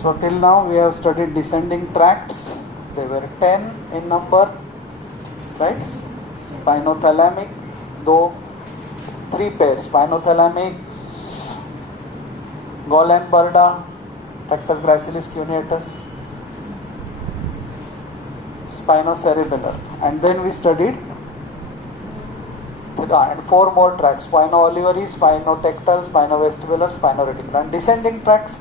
So till now we have studied descending tracts. They were 10 in number, right? Spinothalamic, though 3 pairs: spinothalamic, Gall-Barda, Tractus gracilis cuneatus, spinocerebellar. And then we studied and 4 more tracts: spino-olivary, spinotectal, spinovestibular, spinoreticular. And descending tracts,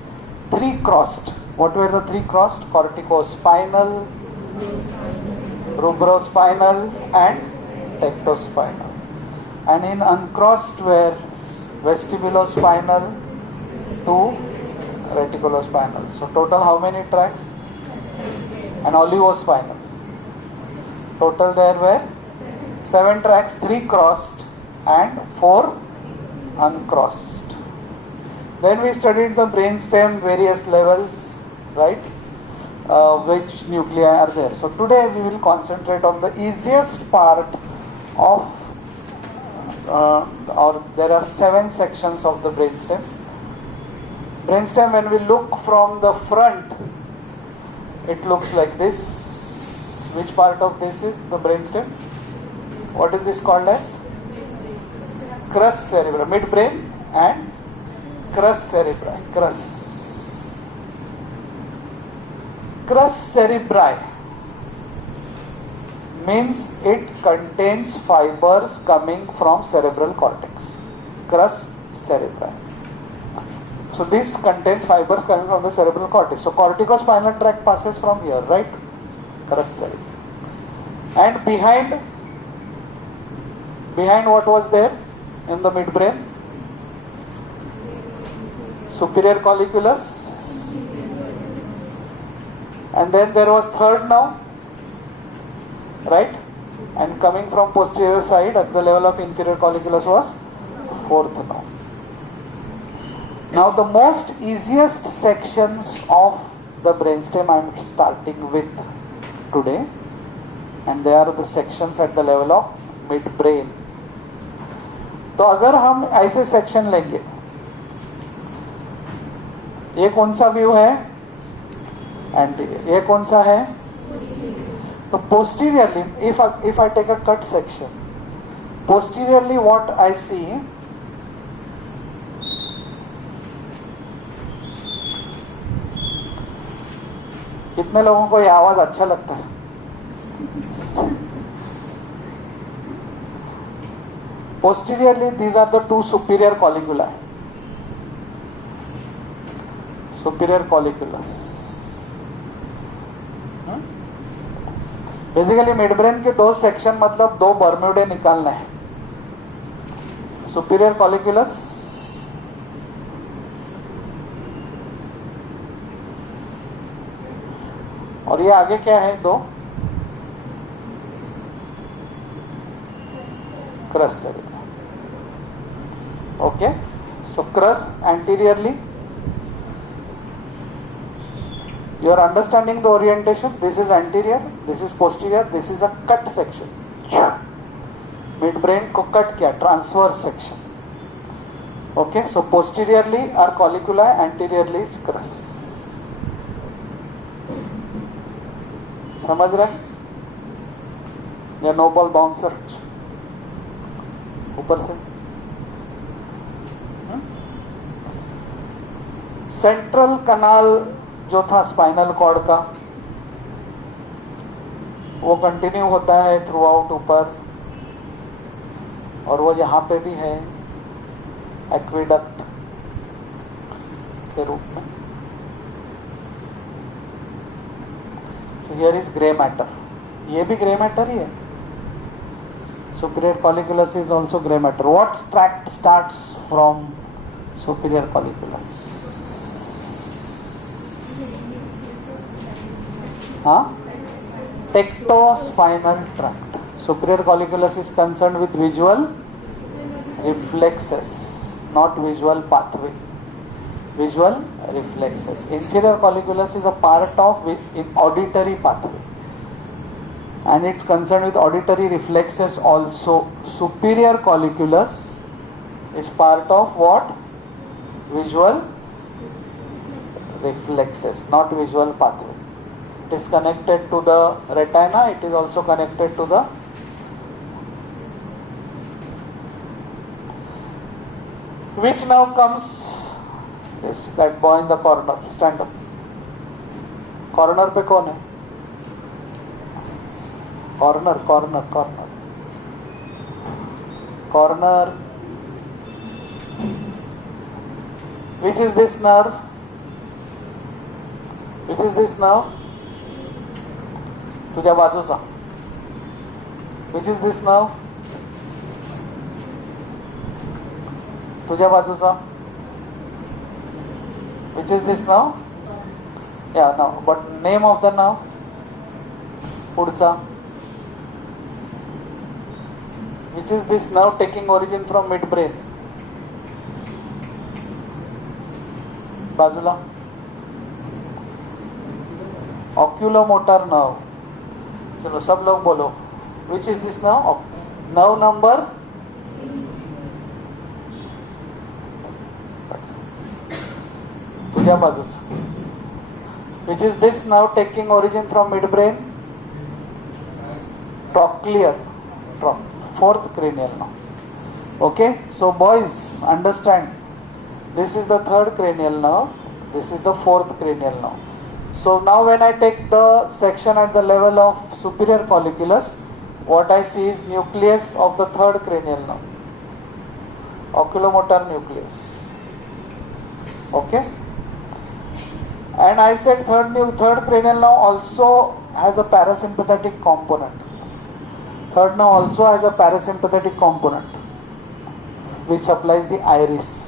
3 crossed. What were the 3 crossed? Corticospinal, rubrospinal and tectospinal. And in uncrossed were vestibulospinal to reticulospinal. So total how many tracts? And olivospinal. Total there were 7 tracts, 3 crossed and 4 uncrossed. Then we studied the brainstem, various levels, right? Which nuclei are there. So today we will concentrate on the easiest part of, or there are 7 sections of the brainstem. Brainstem, when we look from the front, it looks like this. Which part of this is the brainstem? What is this called as? Crus cerebri, midbrain and crus cerebri. Crus cerebri means it contains fibers coming from cerebral cortex. Crus cerebri. So this contains fibers coming from the cerebral cortex. So corticospinal tract passes from here, right? Crus cerebri. And behind what was there in the midbrain? Superior colliculus. And then there was third now, right? And coming from posterior side at the level of inferior colliculus was fourth now. Now the most easiest sections of the brainstem I am starting with today, and they are the sections at the level of midbrain. तो अगर हम ऐसे section लेंगे, ये कौन सा view है? Anterior. ये कौन सा है? तो posteriorly, if I take a cut section, posteriorly what I see, कितने लोगों को ये आवाज अच्छा लगता है? Posteriorly, these are the 2 superior colliculi. Superior colliculus. Basically midbrain के 2 सेक्शन मतलब 2 बर्म्यूडे निकालना है. सुपीरियर कॉलिकुलस और ये आगे क्या है? 2 crus cerebri. Okay, so crus anteriorly. You are understanding the orientation. This is anterior, this is posterior, this is a cut section. Midbrain को cut किया, transverse section. Okay, so posteriorly are colliculi, anteriorly is crus. समझ रहे? या no ball bouncer ऊपर से. Central कनाल जो था spinal cord का, वो कंटिन्यू होता है थ्रू आउट ऊपर, और वो यहाँ पे भी है एक्विडक्ट के रूप में. So here is grey matter. ये भी grey matter ही है. Superior colliculus is also grey matter. What tract starts from superior colliculus? Tectospinal tract. Superior colliculus is concerned with visual reflexes, not visual pathway. Visual reflexes. Inferior colliculus is a part of auditory pathway, and it's concerned with auditory reflexes also. Superior colliculus is part of what? Visual reflexes, not visual pathway. It is connected to the retina, it is also connected to the which now comes. Yes, that boy in the corner. Stand up. Corner पे कौन है? Corner, corner, corner. Corner. Which is this nerve? Which is this nerve? तुझ्या बाजूचा. Which is this nerve? तुझ्या बाजूचा. Which is this nerve? Yeah, no. But name of the nerve? पुढचा. Which is this nerve taking origin from midbrain? बाजूला. Oculomotor nerve. चलो सब लोग बोलो. Which is this nerve? Nerve number? तुझ्या बाजूचा. Which is this nerve taking origin from midbrain? Trochlear. Fourth cranial nerve. Okay, so boys, understand. This is the third cranial nerve. This is the fourth cranial nerve. So now when I take the section at the level of superior colliculus, what I see is nucleus of the third cranial nerve. Oculomotor nucleus. Okay. And I said third cranial nerve also has a parasympathetic component. Third nerve also has a parasympathetic component which supplies the iris.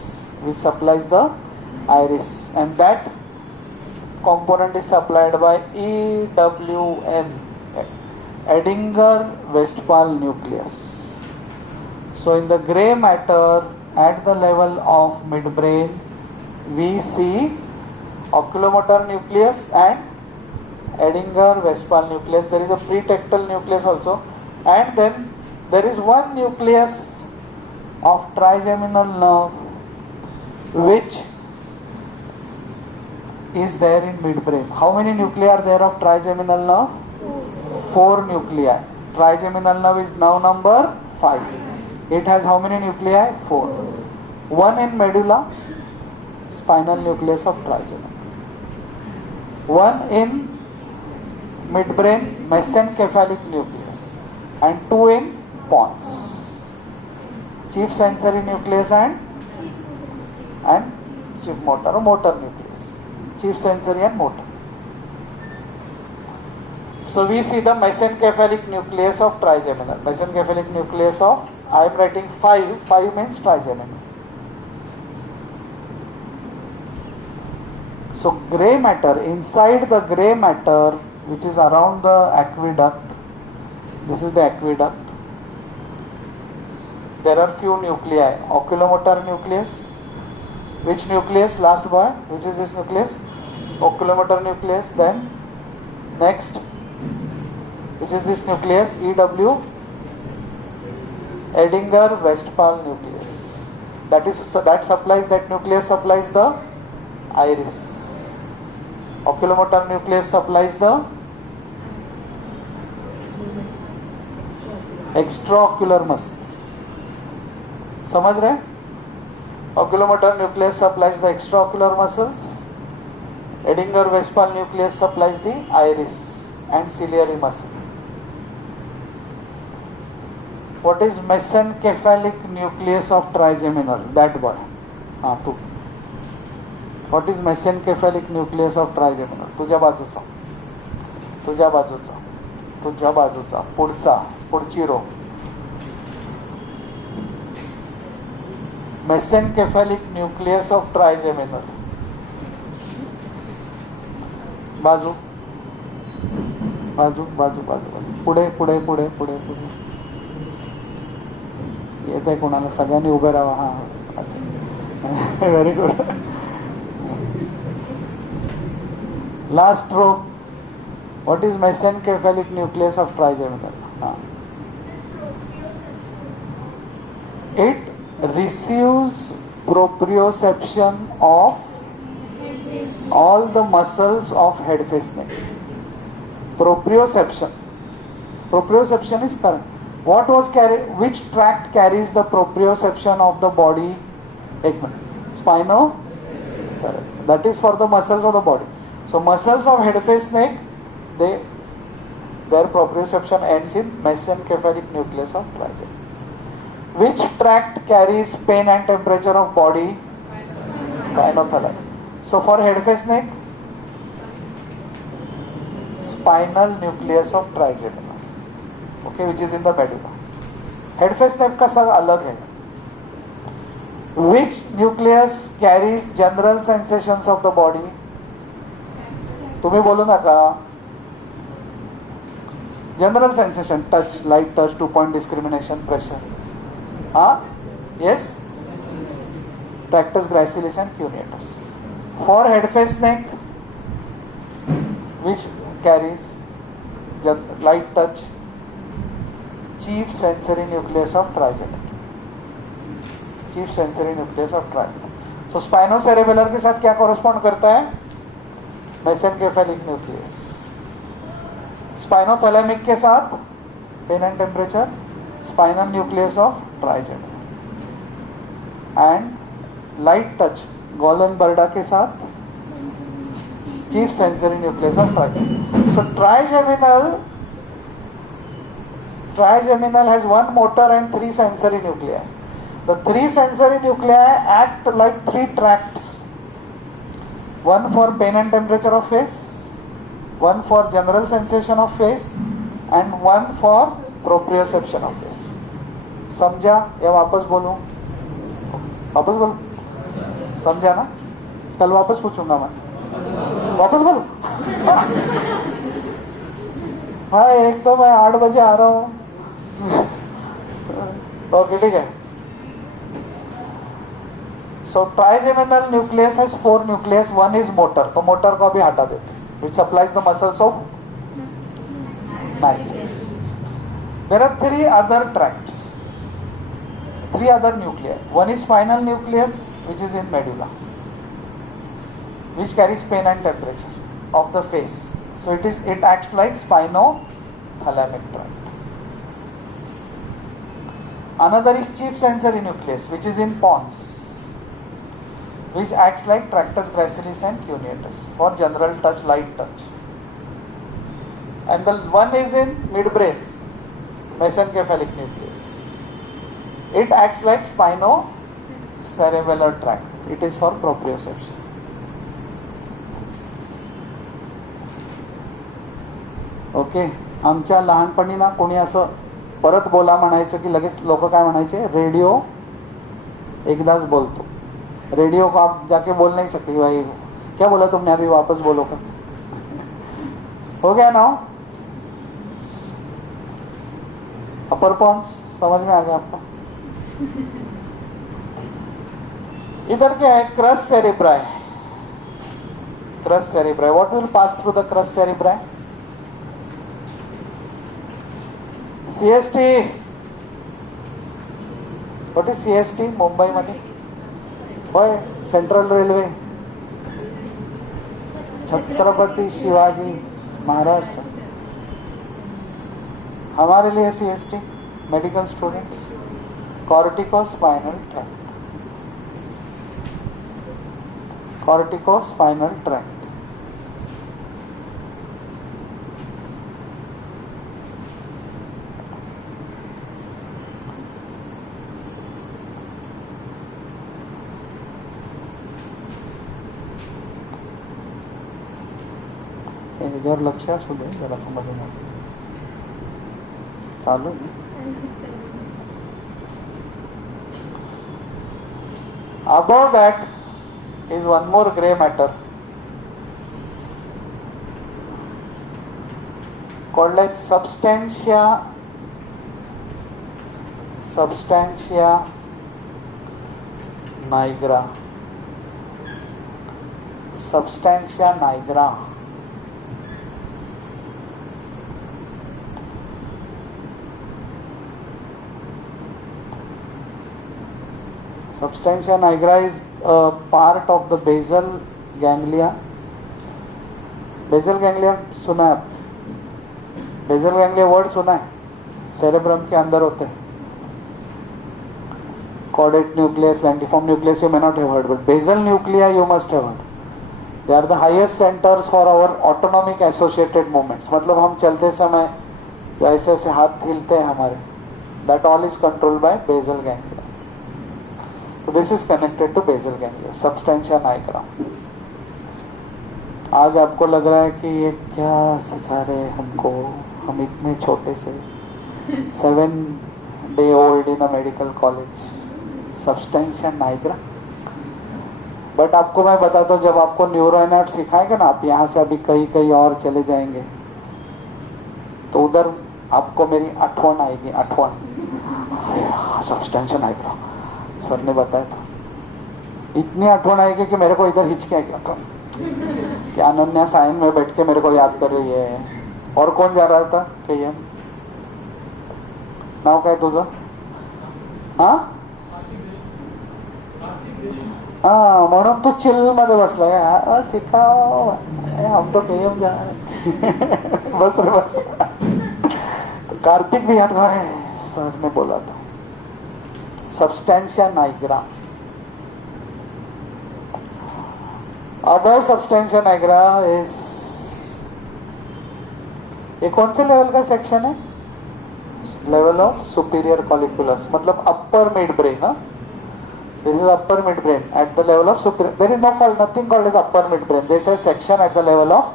And that component is supplied by EWN, Edinger-Westphal nucleus. So in the grey matter at the level of midbrain, we see oculomotor nucleus and Edinger-Westphal nucleus. There is a pretectal nucleus also, and then there is one nucleus of trigeminal nerve which is there in midbrain. How many nuclei are there of trigeminal nerve? 4 nuclei. Trigeminal nerve is nerve number 5. It has how many nuclei? 4. One in medulla, spinal nucleus of trigeminal. One in midbrain, mesencephalic nucleus, and 2 in pons, chief sensory nucleus and chief motor nucleus, chief sensory and motor. So we see the mesencephalic nucleus of trigeminal. Mesencephalic nucleus of, I am writing 5. 5 means trigeminal. So grey matter, inside the grey matter which is around the aqueduct, this is the aqueduct, there are few nuclei. Oculomotor nucleus. Which nucleus? Last boy. Which is this nucleus? Oculomotor nucleus. Then next, which is this nucleus? EW, Edinger-Westphal nucleus. That nucleus supplies the iris. Oculomotor nucleus supplies the extraocular muscles. समझ रहे? Oculomotor nucleus supplies the extraocular muscles. Edinger-Westphal nucleus supplies the iris and ciliary muscle. What is mesencephalic nucleus of trigeminal? That boy. तू. What is mesencephalic nucleus of trigeminal? तुझ्या बाजूचा. पुढची रो. Mesencephalic nucleus of trigeminal. बाजू. पुढे. येते कोणाला? सगळ्यांनी उभे राहा. हा. Very good. Last row. What is mesencephalic nucleus of trigeminal? It receives proprioception of All the muscles of head, face, neck. Proprioception. Proprioception is current. What was carried? Which tract carries the proprioception of the body? Spinocerebellar. That is for the muscles of the body. So muscles of head, face, neck, their proprioception ends in mesencephalic nucleus of trigeminal. Which tract carries pain and temperature of body? Spinothalamic. So for head, face, neck, spinal nucleus of trigeminal, okay, which is in the medulla. Head, face, neck का सब अलग है. Which nucleus carries general sensations of the body? तुम्ही बोलू नका. General sensation, touch, light touch, 2-point discrimination, pressure. Yes? Tractus gracilis and cuneatus. For head, face, neck, which carries light touch, chief sensory nucleus of trigeminal. Chief sensory nucleus of trigeminal. So spinocerebellar के साथ क्या correspond करता है? Mesencephalic nucleus. Spinothalamic के साथ pain and temperature, spinal nucleus of trigeminal. And light touch, Galen-Barda के साथ chief sensory nucleus of trigeminal. So trigeminal has one motor and 3 sensory nuclei. The 3 sensory nuclei act like 3 tracts. One for pain and temperature of face, one for general sensation of face, and one for proprioception of face. समझा या वापस बोलूं? वापस बोलूं? समझा ना? कल वापस पूछूंगा मैं. वापस बोलूं? हाँ, एक तो मैं 8 बजे आ रहा हूँ. ओके, ठीक है. So trigeminal nucleus has 4 nucleus. One is motor. तो motor को भी हटा देते, which supplies the muscles of mastitis. There are 3 other tracts, 3 other nuclei. One is spinal nucleus, which is in medulla, which carries pain and temperature of the face. So it acts like spinothalamic tract. Another is chief sensory nucleus, which is in pons, which acts like tractus gracilis and cuneatus for general touch, light touch. And the one is in midbrain, mesencephalic nucleus. It acts like spinocerebellar tract. It is for proprioception. Okay. आमच्या लहानपणी ना कोणी असं परत बोला म्हणायचं की लगेच लोक काय म्हणायचे, रेडिओ एकदाच बोलतो. रेडियो को आप जाके बोल नहीं सकते भाई, क्या बोला तुमने अभी, वापस बोलो कर. हो गया ना? अपर पॉन्स समझ में आ गया आपको? इधर क्या है? Cross cerebri. Cross cerebri. What will pass through the cross cerebri? CST. What is CST? Mumbai मध्ये होय, सेंट्रल रेल्वे, छत्रपति शिवाजी महाराष्ट्र. हमारे लिए CST, medical students, cortico spinal tract. Cortico spinal tract. याच्यावर लक्ष असू दे जरा, समजून चालू. Above that is one more gray matter called as substantia nigra. Substantia nigra. Substantia nigra is a part of the basal ganglia, basal ganglia सुना है? Basal ganglia word सुना है? सेरेब्रम के अंदर होते हैं. Caudate nucleus, lentiform nucleus you may not have heard, but basal nuclei you must have heard. They are the highest centers for our autonomic associated movements. मतलब हम चलते समय ऐसे ऐसे हाथ हिलते हैं हमारे, that all is controlled by basal ganglia. So this is connected to basal ganglia, substantia nigra. आज आपको लग रहा है कि ये क्या सिखा रहे हैं हमको, हम इतने छोटे से 7 day old in a medical college. Substantia Niagara. But आपको मैं बताता हूँ, जब आपको न्यूरोएनाट सिखाएंगे ना, आप यहाँ से अभी कहीं कहीं और चले जाएंगे तो उधर आपको मेरी अठवन आएगी, अठवन. सब्सटेंशिया नाइग्रा सर ने बताया था. इतनी अठवन आएगी कि मेरे को इधर हिचके आ गया कि अनन्या साइन में बैठ के मेरे को याद कर रही है. और कौन जा रहा था? के नाव काय तुझं? हाँ हाँ, म्हणून तू चिल मध्ये बसला. शिकाव हम तो केम जा बस रे बस. तो कार्तिक भी याद है, सर ने बोला था substantia Niagara. Above substantia Niagara is, ये कौन से लेवल का सेक्शन है? लेवल ऑफ सुपीरियर कॉलिकुलस, मतलब upper mid brain. This is upper midbrain at the level of superior. There is nothing called as upper midbrain. This is section at the level of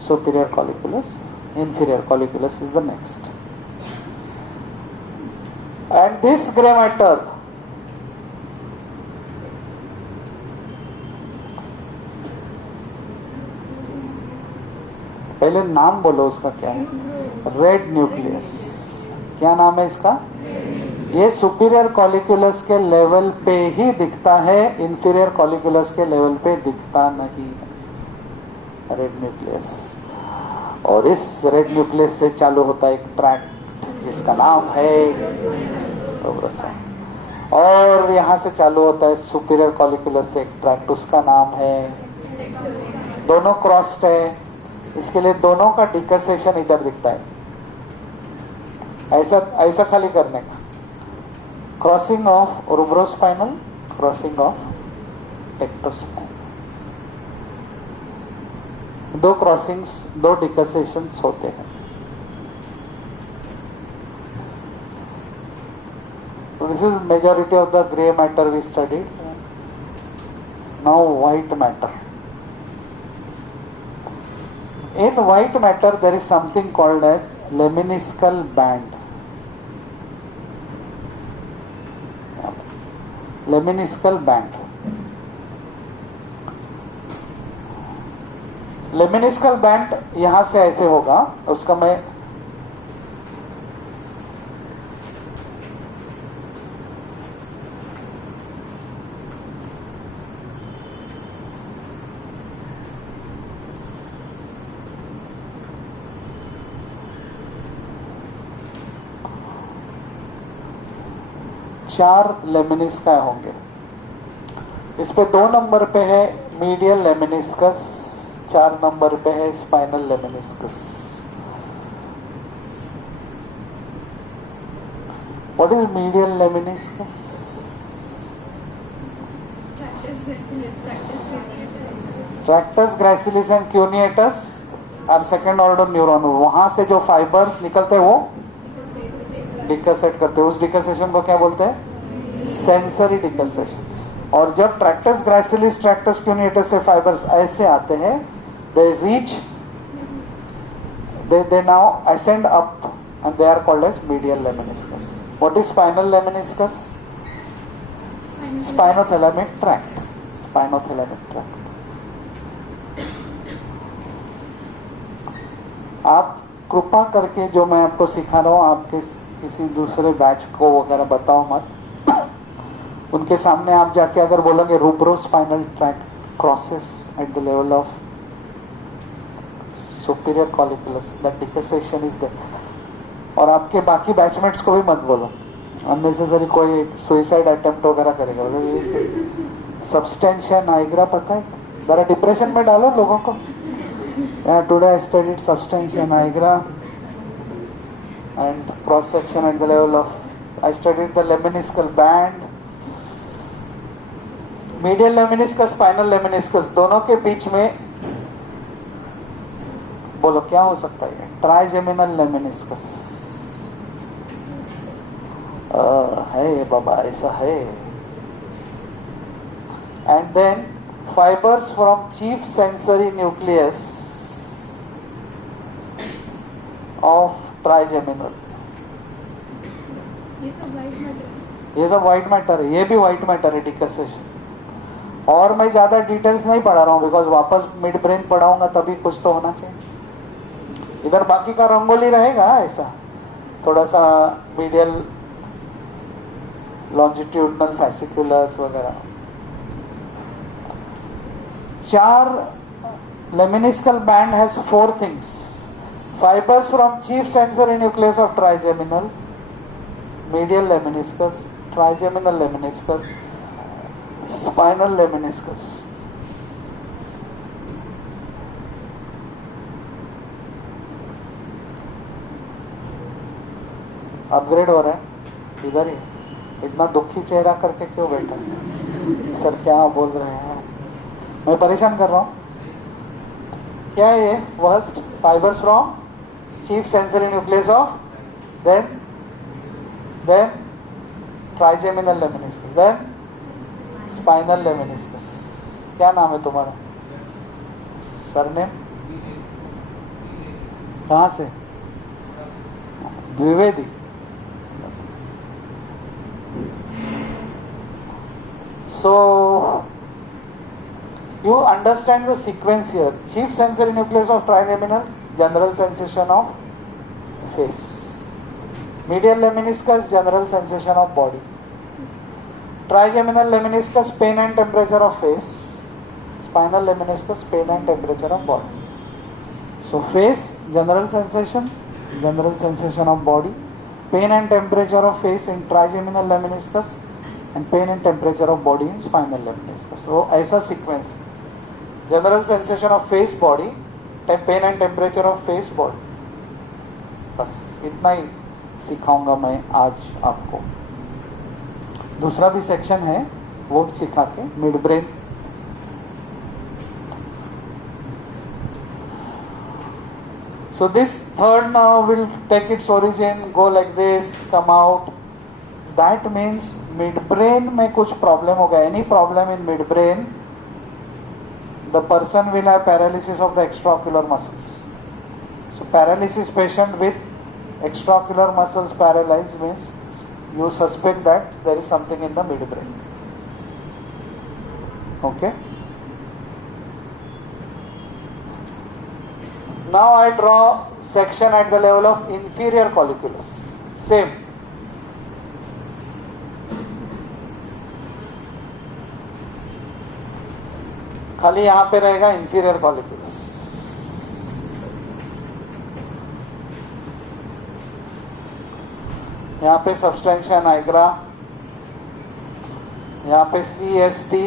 superior colliculus. Inferior colliculus is the next. And this gray matter, पहले नाम बोलो उसका क्या है? Red nucleus. क्या नाम है इसका? ये सुपीरियर कॉलिकुलस के लेवल पे ही दिखता है, इंफीरियर कॉलिकुलस के लेवल पे दिखता नहीं है रेड न्यूक्लियस. और इस रेड न्यूक्लियस से चालू होता है एक ट्रैक्ट जिसका नाम है प्रोग्रेसन. और यहाँ से चालू होता है सुपीरियर कॉलिकुलस से एक ट्रैक्ट, उसका नाम है, दोनों क्रॉस्ड है, इसके लिए दोनों का डिकसेशन इधर दिखता है. ऐसा ऐसा खाली करने का. Crossing of rubrospinal, crossing of tectospinal, दो क्रॉसिंग्स, दो डिकसेशंस होते हैं. So this is majority of the gray matter we studied. Now white matter. In white matter there is something called as lemniscal band. Lemniscal band. Lemniscal band यहां से ऐसे होगा, उसका मैं चार लेमिनिस्का होंगे. इस पे 2 नंबर पे है मीडियल लेमिनिस्कस, 4 नंबर पे है spinal lemniscus. What is medial lemniscus? Tractus gracilis and cuneatus और सेकेंड ऑर्डर न्यूरॉन. वहां से जो फाइबर्स निकलते हैं वो डिकसेट करते हैं. उस डिकसेशन को क्या बोलते हैं? सेंसरी डिकसेशन. और जब ट्रैक्टस ग्रैसिलिस, ट्रैक्टस क्यूनिएटस से फाइबर्स ऐसे आते हैं, they reach, they now ascend up and they are called as medial lemniscus. What is spinal lemniscus? Spinothalamic tract. Spinothalamic tract. आप कृपा करके जो मैं आपको सिखा रहा हूँ, आपके किसी दूसरे बैच को वगैरह बताओ मत. उनके सामने आप जाके अगर बोलोगे rubrospinal tract crosses at the level of superior colliculus, that decussation is there. और आपके बाकी बैचमेट्स को भी मत बोलो, अननेसेसरी कोई सुसाइड अटेम्प्ट वगैरह करेगा. सब्सटेंशिया नाइग्रा पता है? जरा डिप्रेशन में डालो लोगों को. Today I studied substantia nigra and cross section at the level of, I studied the lemniscal band, medial lemniscus, spinal lemniscus, दोनों के बीच में बोलो क्या हो सकता है? ट्राइजेमिनल लेमिनिस्कस है बाबा, ऐसा है. And then fibers from chief sensory nucleus of trigeminal. ये सब व्हाइट मैटर है, ये भी व्हाइट मैटर है डिकसेशन. और मैं ज्यादा डिटेल्स नहीं पढ़ा रहा हूँ बिकॉज वापस मिड ब्रेन पढ़ाऊंगा तभी कुछ तो होना चाहिए. इधर बाकी का रंगोली रहेगा ऐसा थोड़ा सा मीडियल लॉन्जिट्यूडनल फैसिकुलस वगैरह. 4 lemniscal band has 4 things. Fibres from chief sensory nucleus of trigeminal, medial lemniscus, trigeminal lemniscus, spinal lemniscus. Upgrade हो रहा है इधर ही. इतना दुखी चेहरा करके क्यों बैठा? सर क्या बोल रहे हैं? मैं परेशान कर रहा हूँ क्या? ये first fibres from chief sensory nucleus of, then trigeminal lemniscus, then spinal lemniscus. क्या नाम है तुम्हारा? सरनेम कहाँ से? Dwivedi. So you understand the sequence here. Chief sensory nucleus of trigeminal, general sensation of face. Medial lemniscus, general sensation of body. Trigeminal lemniscus, pain and temperature of face. Spinal lemniscus, pain and temperature of body. So face, general sensation of body, pain and temperature of face in trigeminal lemniscus, and pain and temperature of body in spinal lemniscus. So ऐसा sequence. General sensation of face, body, pain and temperature of face, body. बस इतना ही सिखाऊंगा मैं आज आपको. दूसरा भी section है वो सिखा के mid brain. So this third nerve will take its origin, go like this, come out. That means midbrain में कुछ problem होगा. Any problem in midbrain, the person will have paralysis of the extraocular muscles. So paralysis patient with extraocular muscles paralyzed means you suspect that there is something in the midbrain. Okay. Now I draw section at the level of inferior colliculus. Same. खाली यहां पे रहेगा inferior कॉलिक्यूलस. यहाँ पे substantia Niagara, यहाँ पे CST.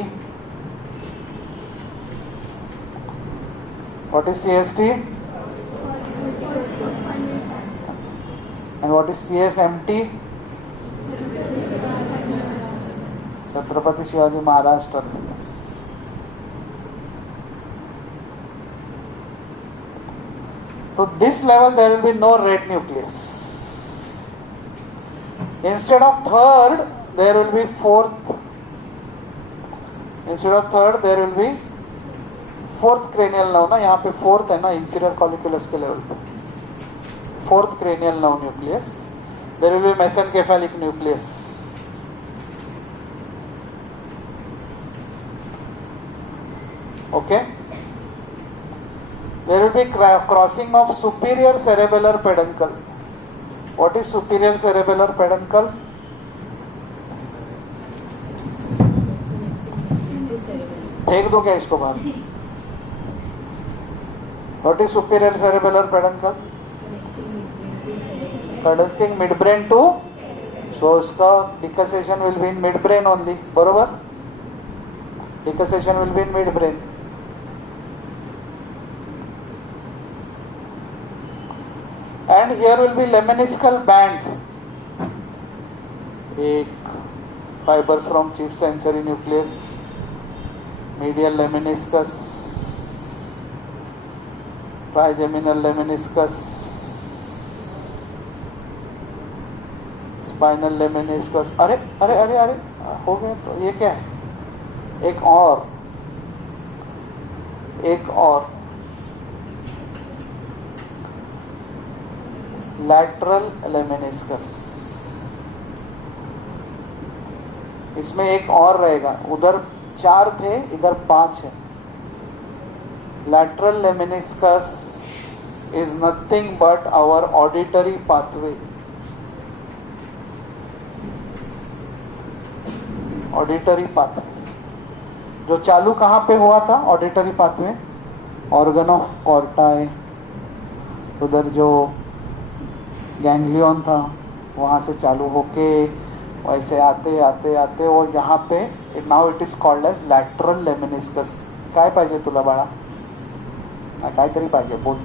What is CST? And what is CSMT? Chhatrapati Shivaji Maharaj terminus. So this level there will be no red nucleus. Instead of third there will be fourth. Instead of third there will be fourth cranial nerve. ना यहाँ पे fourth है ना inferior colliculus के level पे. Fourth cranial nerve nucleus. There will be mesencephalic nucleus. Okay. There will be crossing of superior cerebellar peduncle. What is superior cerebellar peduncle? फेंक दो क्या इसको बाहर? What is superior cerebellar peduncle? Connecting midbrain to, so उसका decussation will be in midbrain only. बरोबर? Decussation will be in midbrain. And here will be lemniscal band. एक fibers from chief sensory nucleus, medial lemniscus, trigeminal lemniscus, spinal lemniscus. अरे अरे अरे अरे हो गया. तो ये क्या है? एक और लैटरल लेमिनिस्कस. इसमें एक और रहेगा. उधर 4 थे, इधर 5 है. Lateral lemniscus is nothing but our auditory pathway. Auditory pathway जो चालू कहाँ पे हुआ था? Auditory pathway organ of Corti. उधर जो गैंग्लियन था वहाँ से चालू होके वैसे आते आते आते और यहाँ पे now it is called as lateral lemniscus. काय पाहिजे तुला बाळा? काहीतरी पाहिजे, बोल.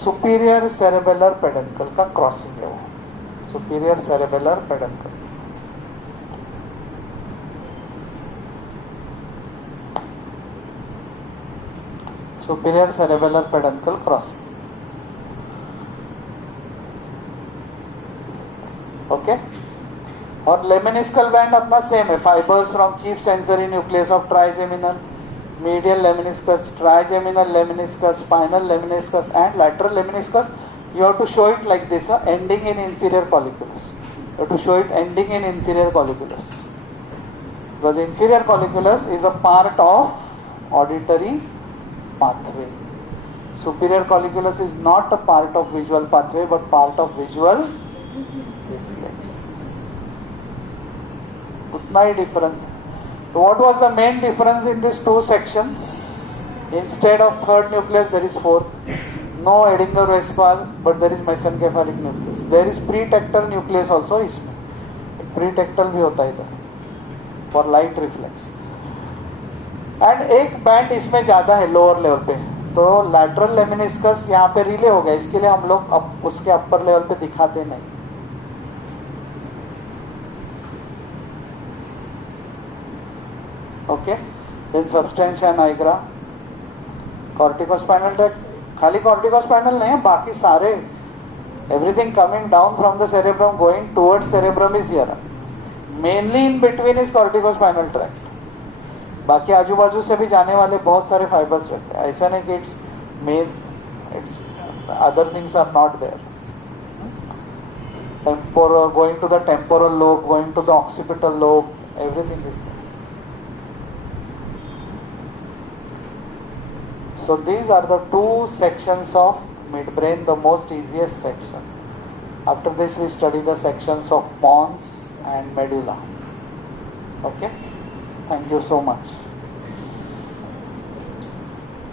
सुपीरियर सेरेबेलर पेडन्कल का क्रॉसिंग है वो. Superior cerebellar peduncle. Superior cerebellar peduncle crossing. Okay. और लेमिनिस्कल बैंड अपना सेम है. Fibres from chief sensory nucleus of trigeminal, medial lemniscus, trigeminal lemniscus, spinal lemniscus and lateral lemniscus. You have to show it like this, ending in inferior colliculus. You have to show it ending in inferior colliculus. Because inferior colliculus is a part of auditory pathway. Superior colliculus is not a part of visual pathway but part of visual reflex. उतना ही difference. So what was the main difference in these two sections? Instead of third nucleus there is fourth. No Edinger-Westphal but there is mesencephalic nucleus. There is pretectal nucleus also इसमें. Pretectal भी होता है इधर for light reflex. And एक band इसमें ज़्यादा है lower level पे. तो lateral lemniscus यहाँ पे रिले हो गया. इसके लिए हम लोग उसके अपर लेवल पे दिखाते नहीं. Okay. Then substantia nigra. Corticospinal tract. खाली कॉर्टिकोस्पाइनल नहीं है, बाकी सारे everything coming down from the cerebrum going towards cerebrum is here. Mainly in between is corticospinal tract. बाकी आजू बाजू से भी जाने वाले बहुत सारे फाइबर्स रहते हैं. ऐसा नहीं कि it's main, it's other things are not there. Temporal, going to the temporal lobe, going to the occipital lobe, everything is there. So these are the two sections of midbrain, the most easiest section. After this we study the sections of pons and medulla. Okay? Thank you so much.